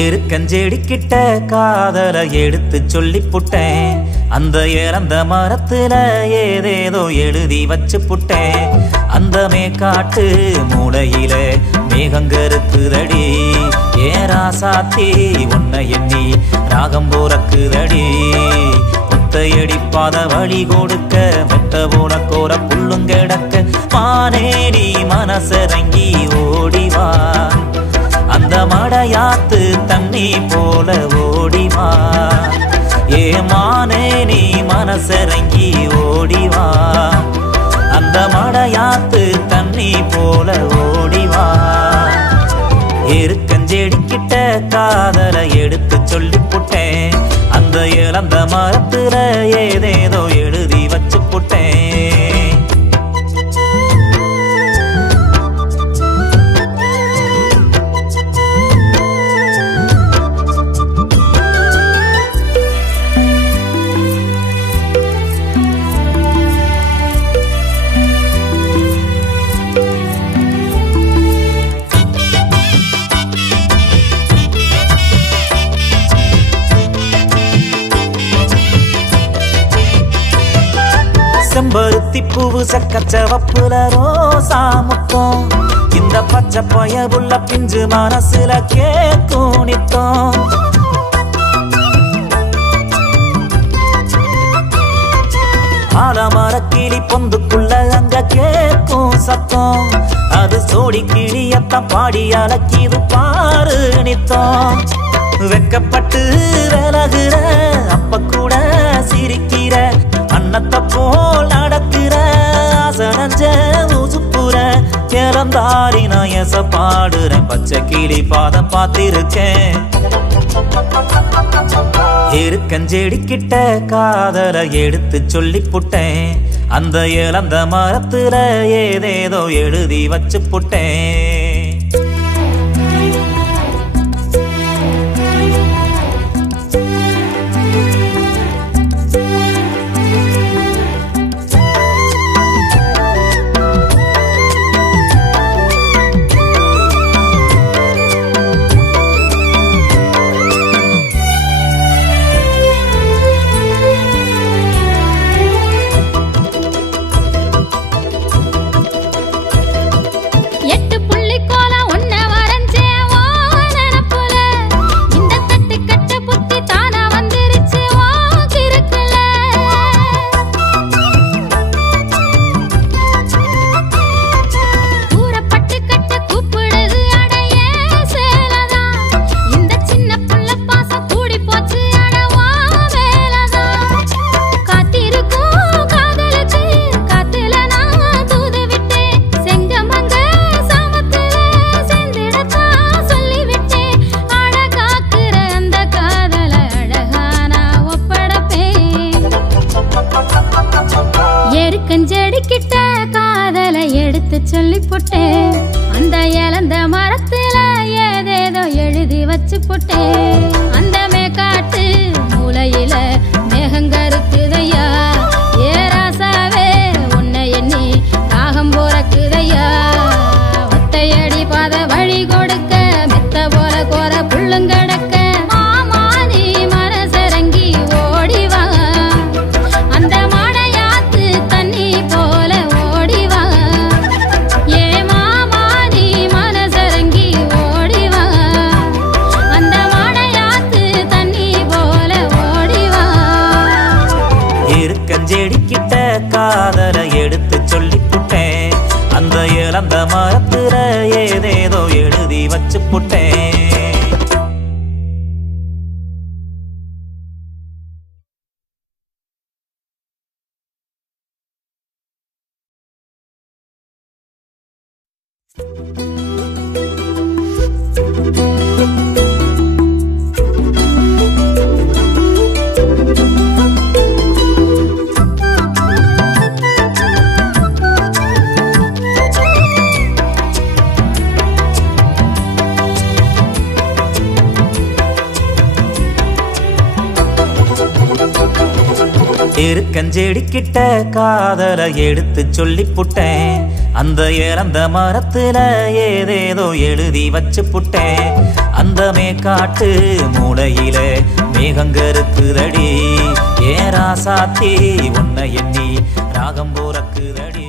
எருக்கஞ்செடிக்கிட்ட காதல எடுத்து சொல்லி புட்டேன். அந்த இறந்த மரத்துல ஏதேதோ எழுதி வச்சு புட்டேன். அந்த மேக்காட்டு மூளையில மேகங்கருக்குதடி, ஏராசாத்தி உன்னை எண்ணி ராகம் போறக்குதடி. ஒத்தையடிப்பாத வழி கொடுக்க மெத்த போல கோர புல்லுங்கடக்க மானேடி மனசரங்கி ஓடிவா. அந்த மடையாத்து தண்ணி போல ஓடிவா. ஏ மானே நீ மனசரங்கி ஓடிவா. அந்த மடையாத்து தண்ணி போல ஓடிவா. எருக்கஞ்செடிக்கிட்ட காதல எடுத்து சொல்லி புட்டேன். அந்த இழந்த மரத்துல ஏதேதோ எழுதி வச்சு புட்டேன். செம்பருத்தி பூவு சக்கச்சவப்புல ரோசா முத்தம். இந்த பச்சை பயவுள்ள பிஞ்சு மனசுல கேக்கும் நித்தம். ஆலமர கிளி பொந்துக்குள்ள அங்க கேக்கும் சத்தம். அது சோடி கிளியத்தான் பாடி அலக்கிது பாரு நித்தம். வெக்கப்பட்டு விலகுற அப்ப கூட சிரிக்கிற, அன்னத்தை போல் நடக்கிற அசனஞ்ச உசுப்புற. இறந்தாரி நான் எச பாடுறேன், பச்சை கிளி பாதம் பார்த்திருக்கேன். எருக்கஞ்செடிக்கிட்ட காதல எடுத்து சொல்லி புட்டேன். அந்த இழந்த மரத்துல ஏதேதோ எழுதி வச்சு புட்டேன். எருக்கஞ்செடிக்கிட்ட காதல எடுத்து சொல்லி புட்டேன். அந்த இழந்த மரத்துல ஏதேதோ எழுதி வச்சு புட்டேன். அந்த மேக்காட்டு மூளையில மேகங்கருக்குதையா, ஏராசாவே உன்னை எண்ணி ராகம் போறக்குதையா. ஒத்தையடி பாத வழி கொடுக்க மெத்த போல கோர புள்ளுங்கடக்க மாமாதி மனசரங்கி ஓடிவா. அந்த மடையாத்து தண்ணி போல ஓடிவா. ஏ மாமாதி மனசரங்கி ஓடிவா. அந்த மடையாத்து தண்ணி போல ஓடிவா. எருக்கஞ்செடிக்கிட்ட காதல எடுத்து சொல்லி புட்டேன். அந்த இழந்த மரத்துல ஏதேதோ எழுதி வச்சு புட்டேன். இருக்கஞ்செடி கிட்ட காதல எடுத்து சொல்லி புட்டேன் அந்த இறந்த மரத்துல ஏதேதோ எழுதி வச்சு புட்டேன் அந்த மேக்காட்டு மூளையில மேகங்கருக்குதடி ஏ ராசாத்தி உன்னை எண்ணி ராகம் போறக்குதடி